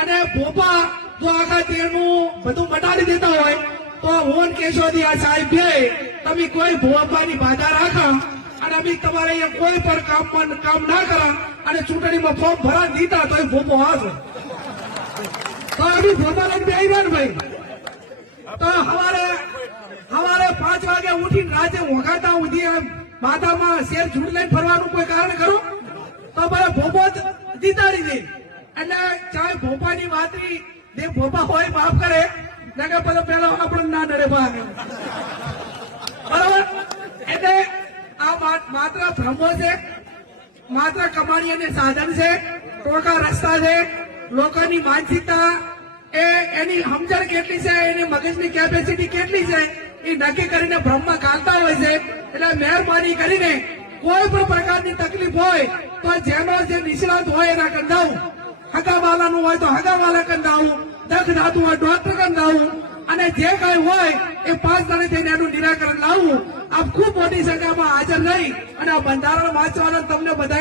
અને ભોપા જો આખા તેરનું બધું મટાડી દેતા હોય તો હું કેશોદી આ સાહેબ બે તમે કોઈ ભોપાની બાધા રાખા અને અમે તમારે અહીંયા કોઈ પણ કામ ના કરા અને ચૂંટણીમાં ફોર્મ ભરા દીધા તો ભોપો આવશે તો અમે ભોપા લઈને આવ્યા ને ભાઈ તો સવારે 5 વાગે ઉઠીને રાતે વગાતા ઉઠી માથામાં શેર ઝૂંડ લઈને ફરવાનું કોઈ કારણ કરો તો મારે ભોપો જીતાડી દે એટલે ચાહે ભોપાની વાતરી જે ભોપા હોય માફ કરે નગર પેલા આપણે ના નડે બરાબર એટલે આ માત્ર ભ્રમો છે માત્ર કમાણી અને સાધન છે ટોળકા રસ્તા છે લોકોની માનસિકતા એની સમજણ કેટલી છે એની મગજની કેપેસિટી કેટલી છે એ નક્કી કરીને ભ્રમમાં કાઢતા હોય છે એટલે મહેરબાની કરીને કોઈ પણ પ્રકારની તકલીફ હોય તો જેનો જે નિષ્ણાત હોય એના કંદાવું હગાવાલાનું હોય તો હગાવાલા કંદાવું દખ ધાતું હોય ડોક્ટર કંદાવું અને જે કઈ હોય એ 5 દાડે થઈને એનું નિરાકરણ લાવવું આપ ખૂબ મોટી સંખ્યામાં હાજર રહી અને આ બંધારણ વાંચવાના તમને બધા